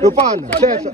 Lo fanno, certo.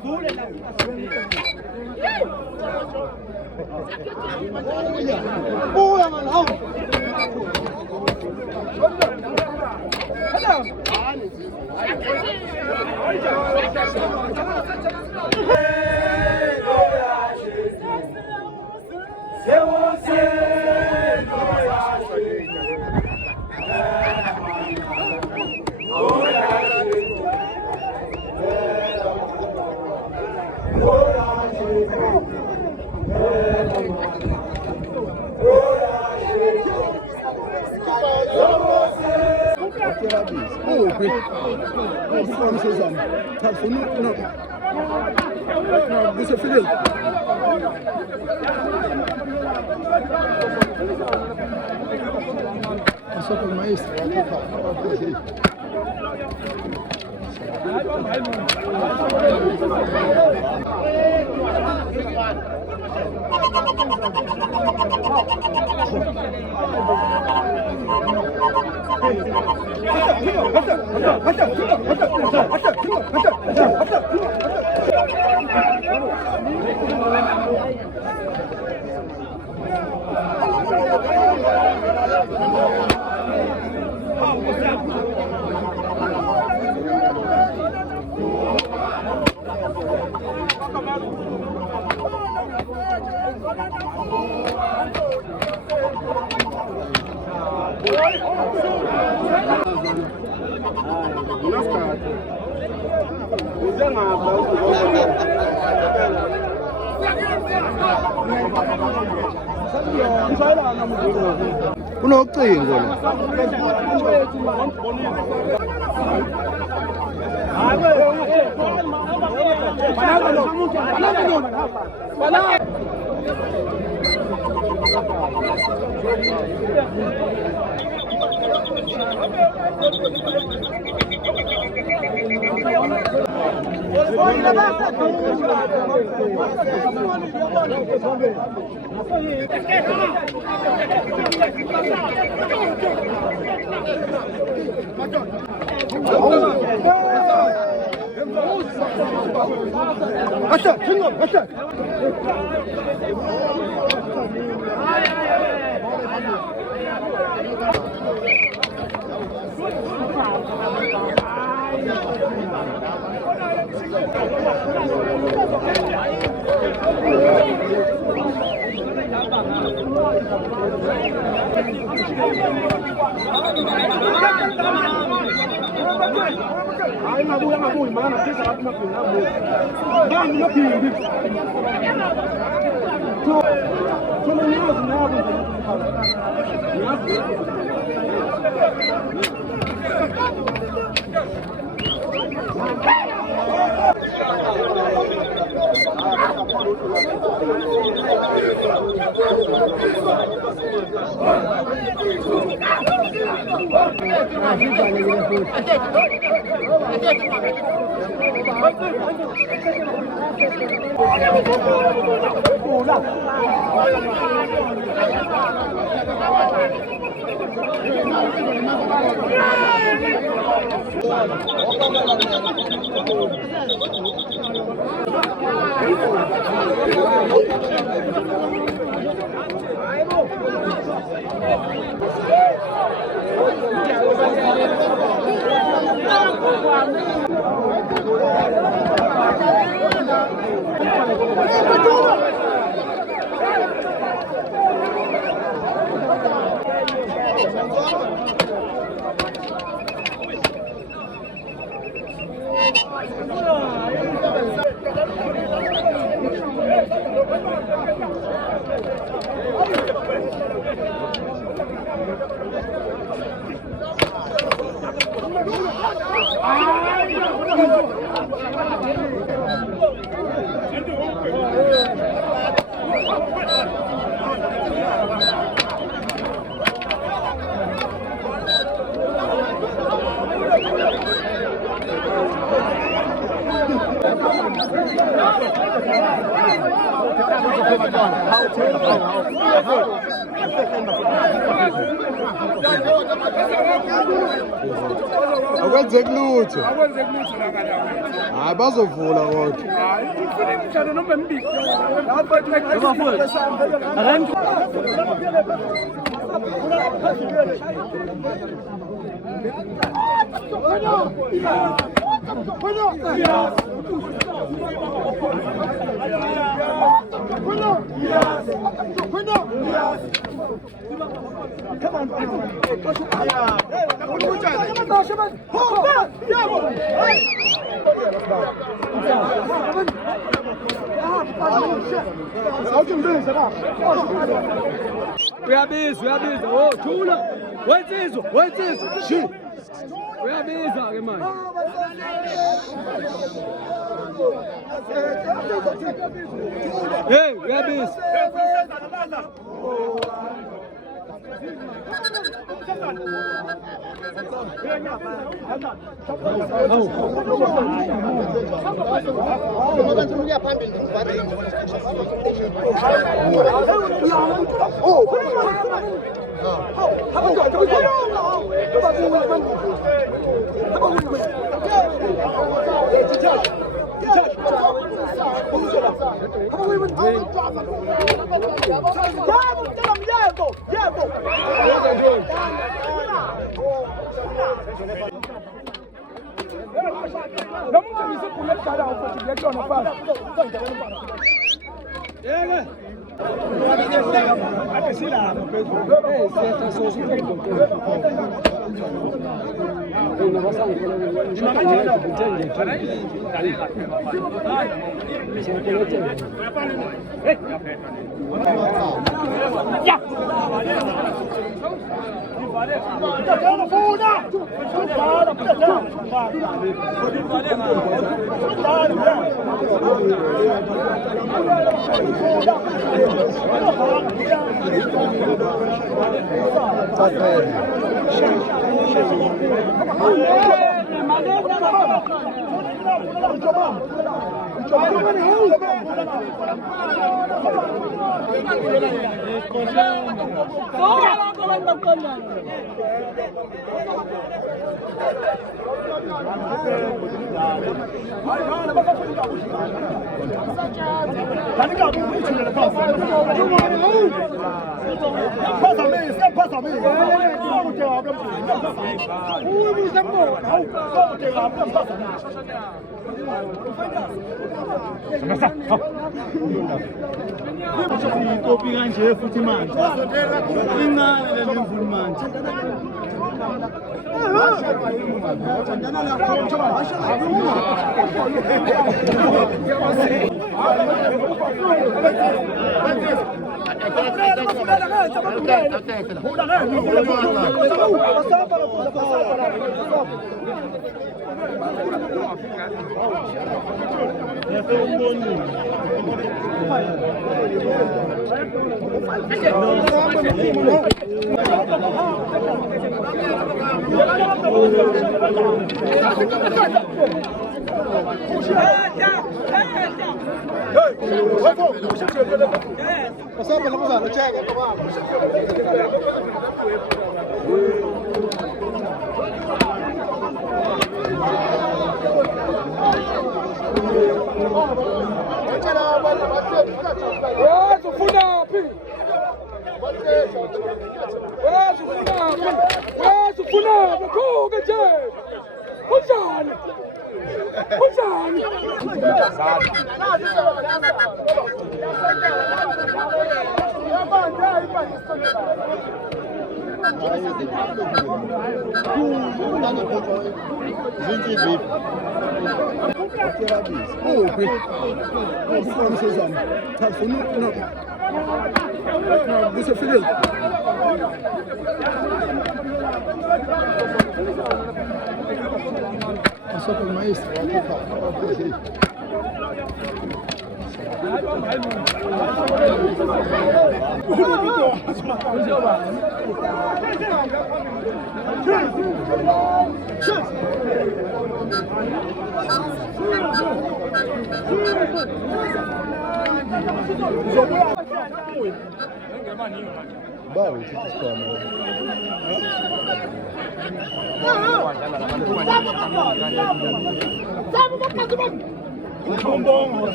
Kunocingo la. Aşağı, çıngım, aşağı. Ay ngabuyi mana sisa lapha maphinda ngabuyi. Manje maphindi. Thoma nyazi nabo nje. Akwenzeki lutho. Akwenzeki lutho la kana. Hayi bazovula kodwa. Hayi ufuna imidlalo noma embili. Lapho ethekuzofuna. Abantu Come on, Uyabiza. Oh, thula. Wensizwa. Shi. Uyabiza ke manje. Hey, uyabiza. Oh,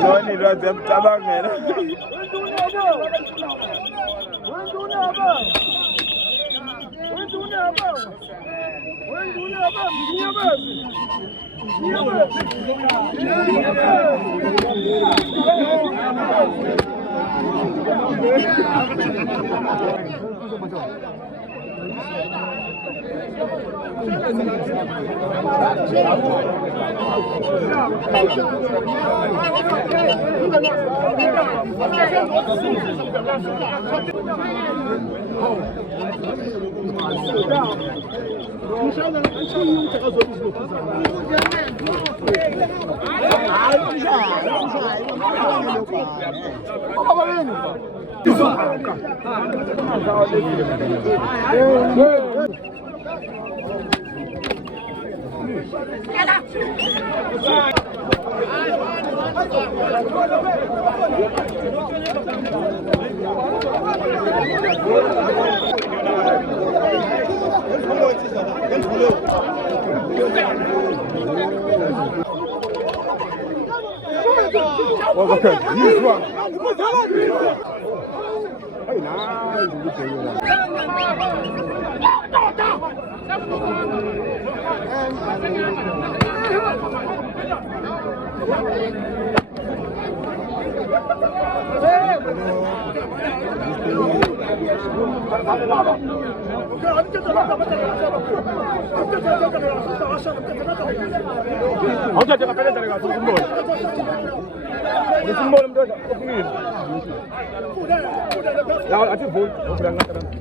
Johnny was a tabang.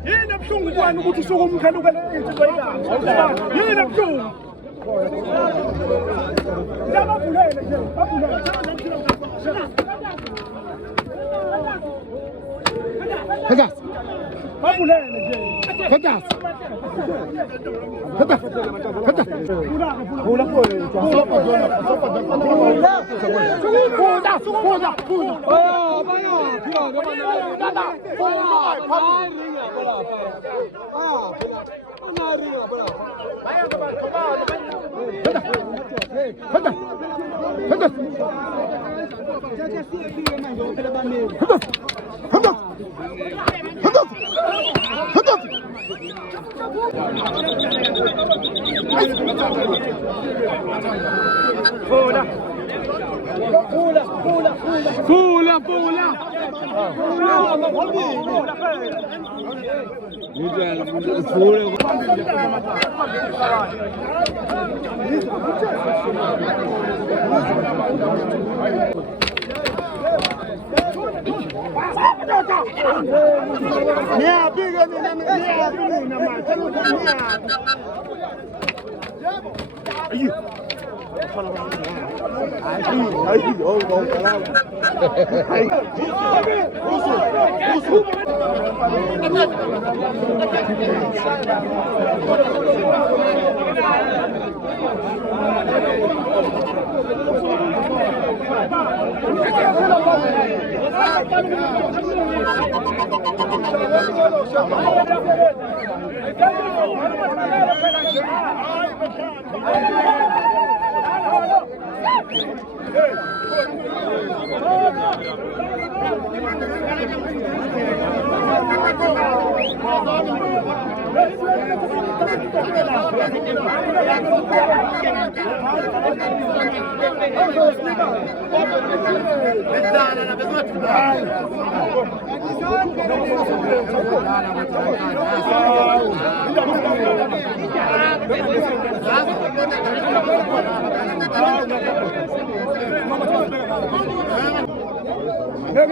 Yena buhlungu kwani ukuthi usuke umkhanuka yena buhlungu ndabavulele nje bavulele Pegas. bavulele nje Pegas. Pegas. Pegas.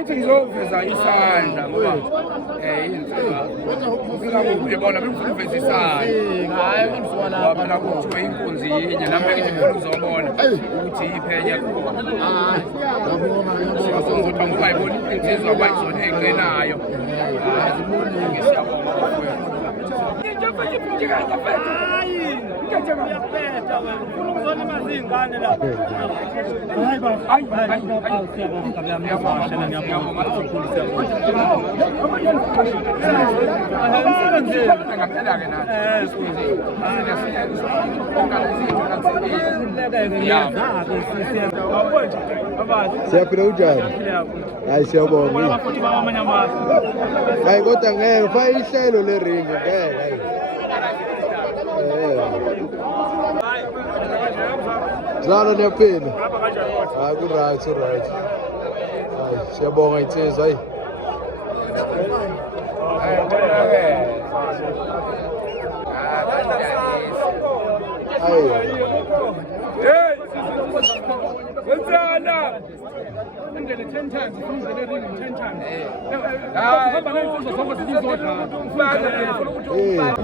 Ngithi ngizoveza isandla ngoba insika ufika ngokubona bengifuna uveza isandla hayi ngizona lapha la kuthiwa inkunzi yinye nami ngithi ngifuna uzobona ukuthi iphenya khona hayi ngizongoba ngayibona insizwa kwayizona eqinayo Siyaphila unjani? Hayi siyabonga. Hayi kodwa ngeke fa ihlelo leringi ngeke. Zalo niyaphila. Hayi ku right, right. Hayi siyabonga insizwa hayi. Hayi. Wenzana ngene 10 times ngene ring 10 times hamba ngezinto zonke zizodla umfana ufuna ukuthi umfana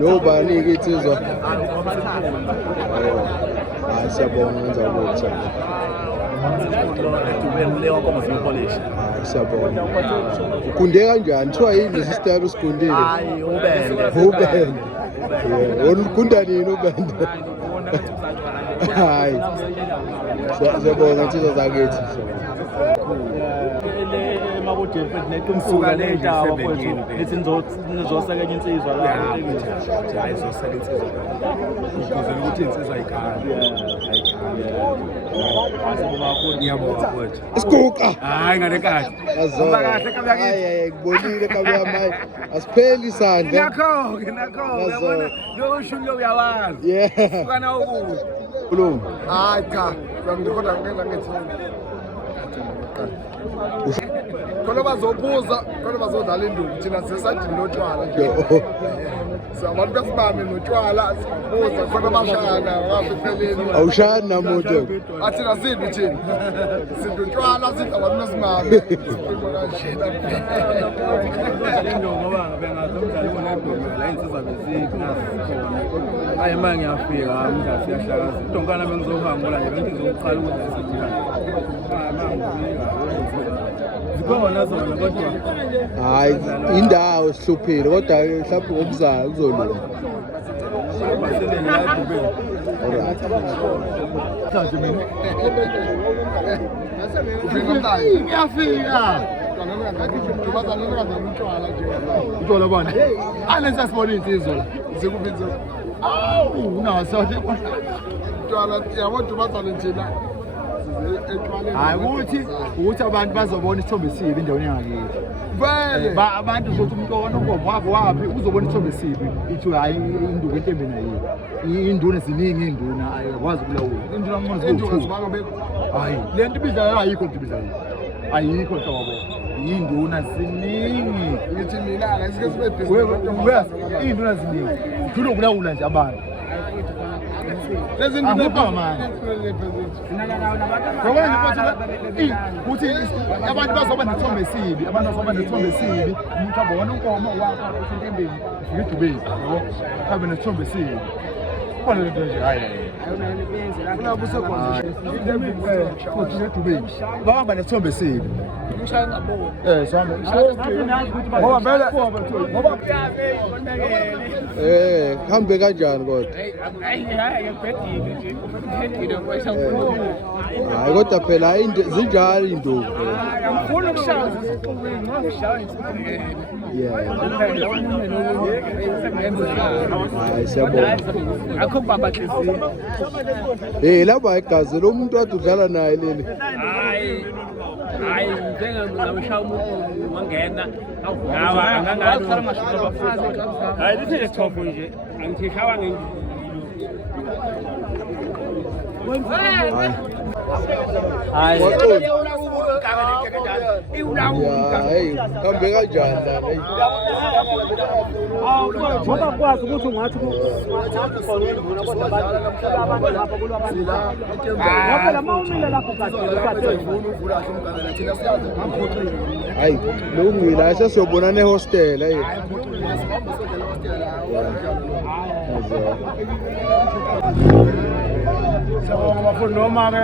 Yo bani-ke insizwa? Hayi siyabonga ngenza ukuthi. Siyabonga. Ukunde kanjani? Kuthiwa yini lesi style usikundile? Hayi ubende. Ubende. Ukunda nini ubende? Hayi. Siyabonga insizwa zakithi. Makudefend neqiniso lentawa mfowethu ethi nizoseka insizwa la hayi zoseka insizwa ukuze ukuthi insizwa ayikhaya asibonga kakhulu ngiyabonga mfowethu Isiguqa. hayi ngale kahle Azona. kahle kabe yakithi Hayi ngibonile kabe yamanje. Asipheli isandla. nakho uyabona lo shulo uyawazi Yeah. kana ukuthi Kulungu. Hayi cha, ngiyakudikhoda ngeke ngithi. Khona bazodlala induku thina sesadini lotshwala nje. Sabantu besibame notshwala sibuza khona bashana ngapheleni. Awushayani namuntu. Athina sidwi thina. Sidwi utshwala sidla abantu besimame. ngoba bengazomdlala kunebhola la insizwa besikho hayi manje ngiyafika umdlalo siyahlakaza uDonkana bengizohambula nje bengizoqala ukuthi zikhona zona kodwa Hayi indawo sihluphile kodwa mhlawumbe ngokuzayo kuzolunga. baseleni la dubeni Alright. Ngiyafika. Uthola bani? Anenza sibona insizwa la. Sikuphinza. Awu, naso uthola yabona bazana njena. Hayi ukuthi abantu bazobona isithombe esibi endaweni yangakithi. Vele. Abantu uzothi umntwana uNkomo wakho wapi uzobona isithombe esibi. Ithi hayi induku entembe nayo. Induna ziningi induna ayikwazi ukulawula. Induna manje Induku zibanga bekho. hayi lento ibiza ayikho into ibiza ayikho hlobo. Induna ziningi. Ngithi mina ngesike sibe busy. Induna ziningi. Uthula ukulawula nje abantu. Lezi Angikho manje. Ukuthi abantu bazoba nethombe esibi, abantu bazoba nethombe esibi, umuntu abona uNkomo wakho entembeni, ufike edubeni, yabo. Kabe nethombe esibi. Bona lento nje hayi. Funa kusekhona. Ufike edubeni. Bahamba nethombe esibi. Sihamba. Ngoba vele ngoba Kuhambe kanjani kodwa? Hayi kodwa phela zinjalo induku. ngifuna ukushaya Yeah. Hayi siyabonga. akho baba Lapha igazi lo muntu wade udlala naye leli. hayi njengamshaya umuntu wangena ngawa angangani hayi lithi lesithombo nje angithishawa Hayi. Hayi, kuhambe kanjani la? ngoba kwazi ukuthi ungathi ngoba lama umile lapho Hayi, lo ngila sesiyobona nehostel hey. abafuni noma-ke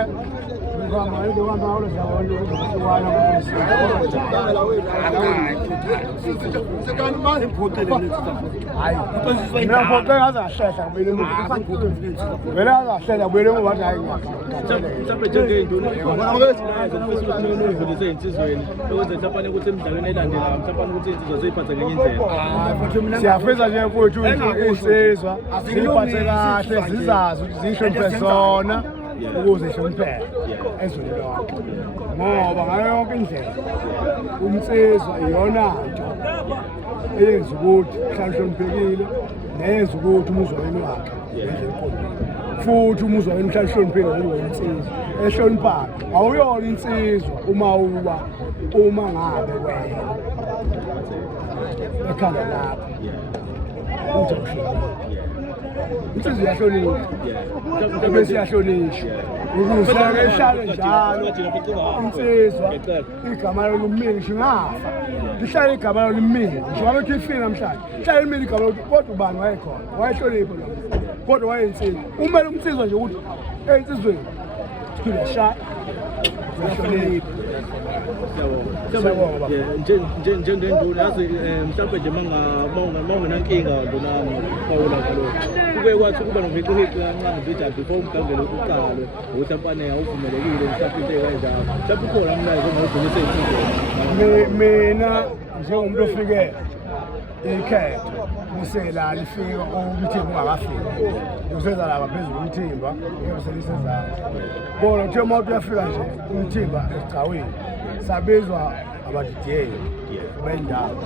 ngiyaphoqeka azahlehla kubele vele azahlela kubele emuva athi hayi mhlawumbe njengey'nduna udlulise ey'nsizweni ukuze mhlawumbe ukuthi emidlalweni elandelayo mhlawumbe ukuthi iy'nsizwa ziy'phathe ngenye indlela siyafisa nje mfowethu insizwa ziyiphathe kahle zizazi ukuthi ziyihloniphe zona ukuze ihlonipheke ezweni lonke ngoba ngayo yonke indlela umnsizwa iyona nto eyenza ukuthi uhlale uhloniphekile neyenza ukuthi umuzwa wenu wakhe futhi umuzwa wenu uhlale uhloniphekile ngoba insizwa ehloniphayo awuyona insizwa uma ngabe wena ekhanda lakho uthi awuhloniphi insizwa iyahlonipha bese iyahlonishwa ukuze ihlale njalo insizwa igama lomini shingafa lihlale igama lomini njengoba ethi ifika namhlanje ihlale imini igama lokuthi kodwa ubani wayekhona wayehlonipha kodwa wayensizwa umele umsizwa nje ukuthi insizweni siyashaya yahlonipha njengenduna yazi mhlawumbe nje mangenankinga ndonami bawula kaloko kuke kwathi kuba noviqihiqi kancane nje before umgangelo uqalwe ukuthi ampane awuvumelekile mhlawumbe into kanjalo mhlawumbe ukhona umlayezo ongawudlulisa insizwa mina njengomuntu ofike ikhetho musela lifika ukuthi ungakafiki useza la phezulu umthimba uyoselisezana bona uthe mawuthi uyafika nje umthimba egcaweni sabizwa abadidiyeli bendawo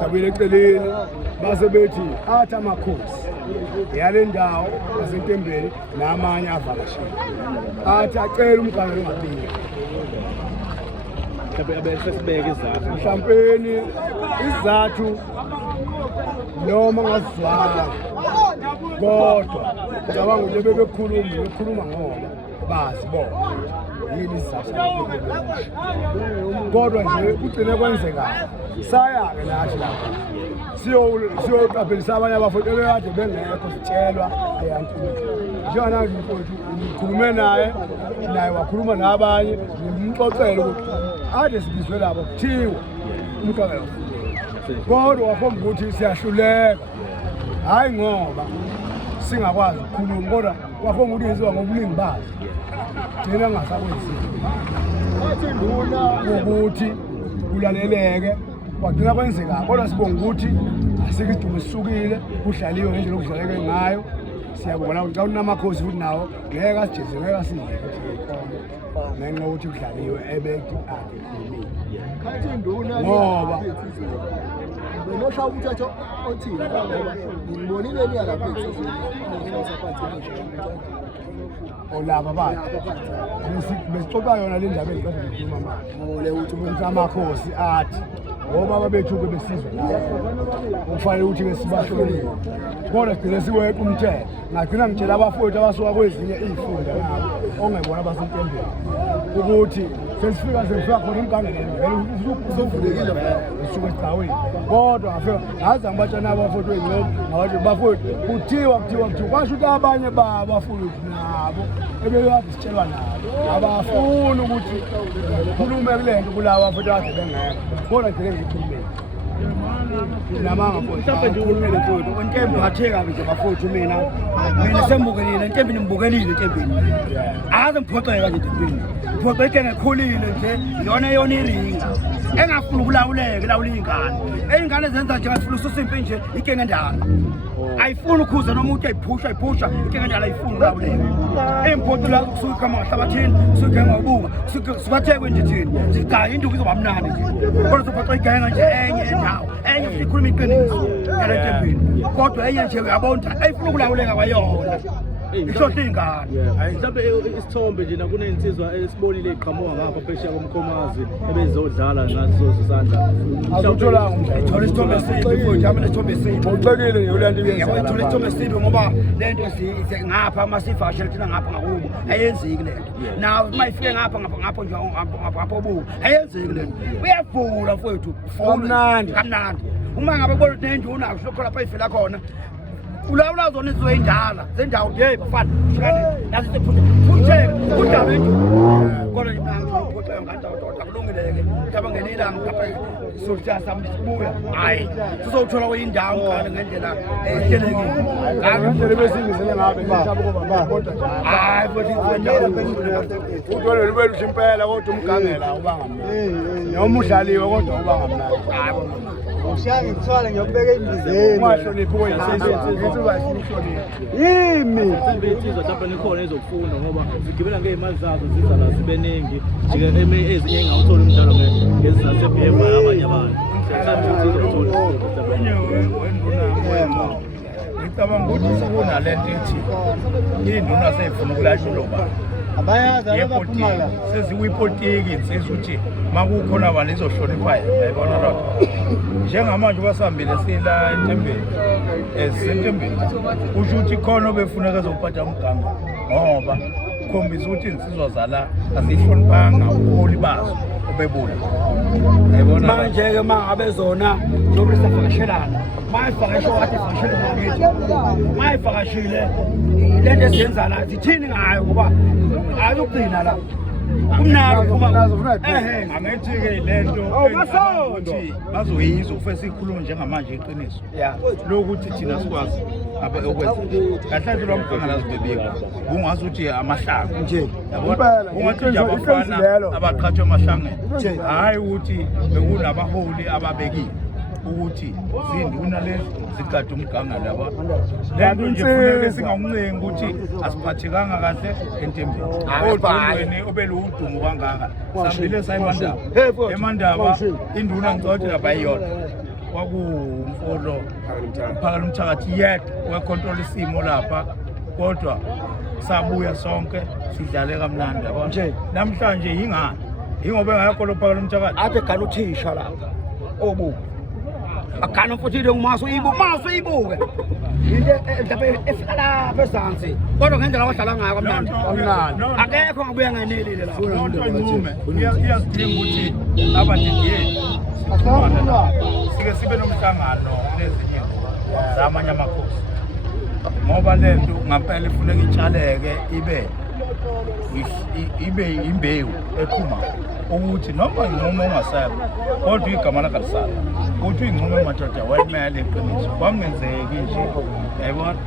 sabile eceleni base bethi athi amakhosi yale ndawo asentembeni namanye avakashile athi acela umgangelo ongabika abesibeke izathu mhlampeni izathu noma ngazizwanga kodwa ngicabanga ukuthi bebekhuluma ngoba bazi bona yini isizathu kodwa nje kugcine kwenzeka saya-ke nathi lapha siyoqaphelisa abanye abafowethu ebekade bengekho sitshelwa eyantini njengoba mfowethu ngikhulume naye wakhuluma nabanye ngimxoxele ukuthi ade sibizwe labo kuthiwa umgangelo kodwa wafomba ukuthi siyahluleka hayi ngoba singakwazi ukukhuluma kodwa wafomba ukuthi yenziwa ngobuningi bazo thina ngasakwenziwa athi nduna ukuthi kulaleleke kwagcina kwenzeka kodwa sibonga ukuthi asikho isidingo sisukile kudlaliwe ngendlela okudlaleke ngayo siyabona ukuthi xa unamakhosi futhi nawo ngeke asijeze ngeke asidle ngenxa yokuthi kudlaliwe ebethi adekhulile khathi induna ngoba benosha umthetho othini ngoba ngibonile niya lapha insizweni olaba bathi besixoxa yona le ndaba ezikade zikhuluma manje ole ukuthi amakhosi athi ngoba babethu besizwe ufanele ukuthi-ke sibahloniphe kodwa sigcine siweqa umthetho ngagcina ngitshela abafowethu abasuka kwezinye iy'funda nabo ongebona abasentembeni ukuthi sesifika khona umgangelo usuvulekile usuke esigcaweni kodwa ngafika ngaze ngibatshana abafowethu wengcebo ngabathi bafowethu kuthiwa kwasho ukuthi abanye babafowethu nabo ebekade sitshelwa nabo abafuni ukuthi khulume kule nto kulawa bafowethu akade bengekho kodwa ngicele ngikhulumele namanga mhlawumbe mfowethu intembi athe kabi nje bafowethu mina sembukelile intembini nimbukelile intembini aze ngiphoxeka nje intembini ngiphoxeke ngekhulile nje yona iringa engafuni ukulawuleka lawula ingane zenza nje ngafuna ususimpi nje ikenge ndala ayifuni ukhuza noma uthi ayiphusha ikenge ndala ayifuni ukulawuleka imphoto la kusuka kama ngahlabathini kusuka ngabuka sibathekwe nje thina sigaya induku izoba mnandi nje kodwa siphoxa igenga nje enye endawo enye futhi ikhuluma iqiniso ngale ntembini kodwa enye nje uyabona ayifuni ukulawuleka kwayona ishohle ingane mhlawumbe isithombe nje nakunensizwa esibonile iqhamuka ngapha phesheya komkhomazi ebezodlala ngazo zisandla awutholanga ithola isithombe esibi futhi amele isithombe esibi uxekile nje le nto yabo ithola isithombe esibi ngoba le nto ngapha amasifashe thina ngapha ngakubo ayenzeki le nto nawe uma ifike ngapha nje ngapha obuka ayenzeki le nto uyavula mfowethu kamnandi uma ngabe bona nenduna uhlokho lapha ifela khona ulawula zona izo indala zendawo nje bafana shikane nazi sephutheke kudaba into kodwa ngiphoxeka ngathi akulungileke ngaba ngelila ngapha softia sami sibuya hayi sizothola kwindawo ngale ngendlela ehlelekile ngendlela besingizele ngabe ngithabuko baba kodwa njalo hayi futhi indawo uthola lubelu impela kodwa umgangela ubanga mnandi noma udlaliwe kodwa ubanga mnandi hayi Ushaya ngithwala ngiyobeka endizeni. Ungahloniphi kweyinsizwa yimi. Mhlawumbe insizwa lapha nikhona ezokufunda ngoba sigibela ngey'mali zazo zisa la sibeningi jike ezinye engawuthola umdlalo ngezizathu abanye abantu. Ngicabanga ukuthi sekunalento ethi induna seyifuna ukulasha uloba yepolitiki seziwipolitiki sesithi makukhona abantu izohlonipha yayibona lokho njengamanje basihambile sila entembeni esentembeni kusho ukuthi khona obefuneka zokuphatha umganga ngoba khombisa ukuthi insizwa zala azihloniphanga ubuholi bazo obebula yayibona manje-ke uma ngabe zona njengoba sivakashelana mayivakashe wathi ivakashele ngakithi mayivakashile lento esiyenza la zithini ngayo ngoba ayokugcina la kumnalo angithi-ke lento ukuthi bazoyizwa kufese sikhulume njengamanje iqiniso lokuthi thina sikwazi okwenza kahle lwamganga lazibebika kungazi ukuthi amahlanga ungathi nje abafana abaqhathwe emahlangeni hhayi ukuthi bekunabaholi ababekile ukuthi zinduna lezi zigade umganga laba lento nje funeke singakuncengi ukuthi asiphathekanga kahle entembeni odongweni obele udumo kangaka sambile sayimandaba emandaba induna ngicothe lapha yiyona kwakuwumfolo phakala umthakathi yedwa wecontrol isimo lapha kodwa sabuya sonke sidlale kamnandi yabo namhlanje yingani yingoba engayakho lo phakala umthakathi aphe gana uthisha la obu akana futhi maso ibuke into mhlawumbe efika lapha ezansi kodwa ngendlela abahlala ngayo kamnandi akekho ngabuya ngenelile lapho lonto inqume iyasidinga ukuthi abadidiyeli sike sibe nomhlangano nezinye zamanye amakhosi ngoba lento ngampela ifuneka itshaleke ibe imbewu ephuma ukuthi noma inqumo ongasekho kodwa igama lakalisala ukuthi inqumo madoda wayimele iqiniso kwangenzeki nje yayibona